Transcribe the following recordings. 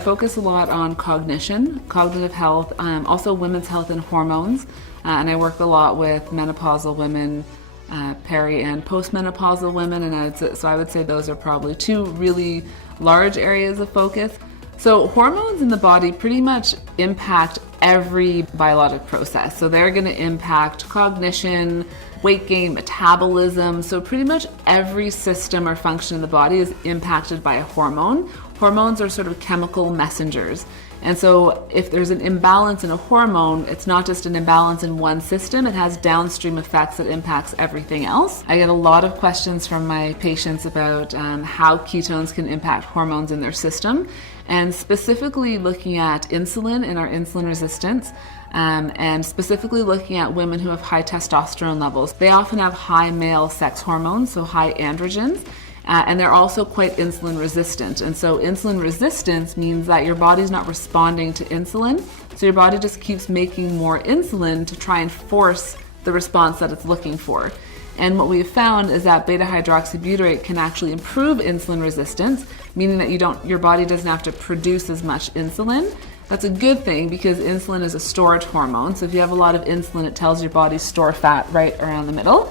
focus a lot on cognition, cognitive health, also women's health and hormones, and I work a lot with menopausal women, peri and postmenopausal women, and so I would say those are probably two really large areas of focus. So hormones in the body pretty much impact every biologic process. So they're going to impact cognition, weight gain, metabolism. So pretty much every system or function in the body is impacted by a hormone. Hormones are sort of chemical messengers. And so if there's an imbalance in a hormone, it's not just an imbalance in one system, it has downstream effects that impacts everything else. I get a lot of questions from my patients about how ketones can impact hormones in their system, and specifically looking at insulin and our insulin resistance, and specifically looking at women who have high testosterone levels. They often have high male sex hormones, so high androgens, and they're also quite insulin resistant. And so insulin resistance means that your body's not responding to insulin, so your body just keeps making more insulin to try and force the response that it's looking for. And what we've found is that beta-hydroxybutyrate can actually improve insulin resistance, meaning that your body doesn't have to produce as much insulin. That's a good thing because insulin is a storage hormone. So if you have a lot of insulin, it tells your body store fat right around the middle.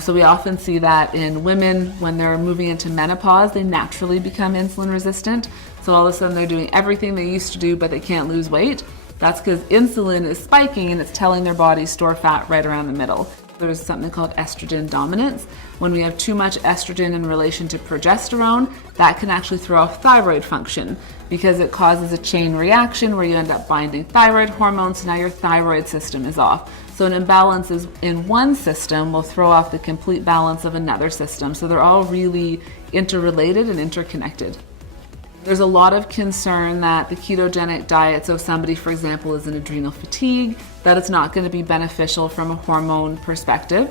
So we often see that in women when they're moving into menopause, they naturally become insulin resistant. So all of a sudden they're doing everything they used to do, but they can't lose weight. That's because insulin is spiking and it's telling their body store fat right around the middle. There's something called estrogen dominance. When we have too much estrogen in relation to progesterone, that can actually throw off thyroid function because it causes a chain reaction where you end up binding thyroid hormones, so now your thyroid system is off. So an imbalance in one system will throw off the complete balance of another system. So they're all really interrelated and interconnected. There's a lot of concern that the ketogenic diet, so if somebody, for example, is in adrenal fatigue, that it's not going to be beneficial from a hormone perspective.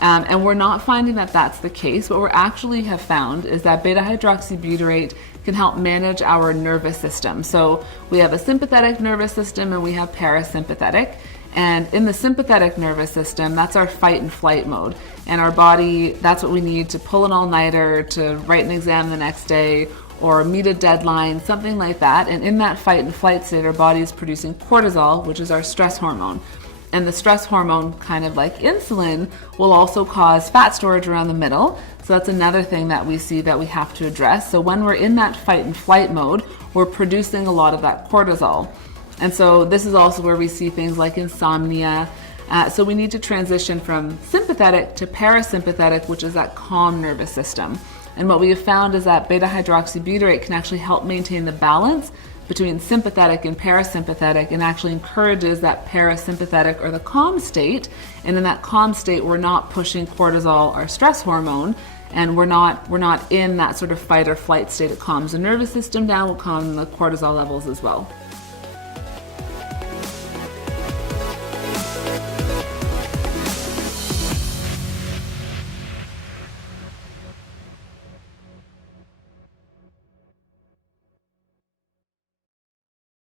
And we're not finding that that's the case. What we actually have found is that beta-hydroxybutyrate can help manage our nervous system. So we have a sympathetic nervous system and we have parasympathetic. And in the sympathetic nervous system, that's our fight and flight mode. And our body, that's what we need to pull an all-nighter, to write an exam the next day, or meet a deadline, something like that. And in that fight and flight state, our body is producing cortisol, which is our stress hormone. And the stress hormone, kind of like insulin, will also cause fat storage around the middle. So that's another thing that we see that we have to address. So when we're in that fight and flight mode, we're producing a lot of that cortisol. And so this is also where we see things like insomnia. So we need to transition from sympathetic to parasympathetic, which is that calm nervous system. And what we have found is that beta-hydroxybutyrate can actually help maintain the balance between sympathetic and parasympathetic, and actually encourages that parasympathetic or the calm state. And in that calm state, we're not pushing cortisol, our stress hormone, and we're not in that sort of fight or flight state. It calms the nervous system down, will calm the cortisol levels as well.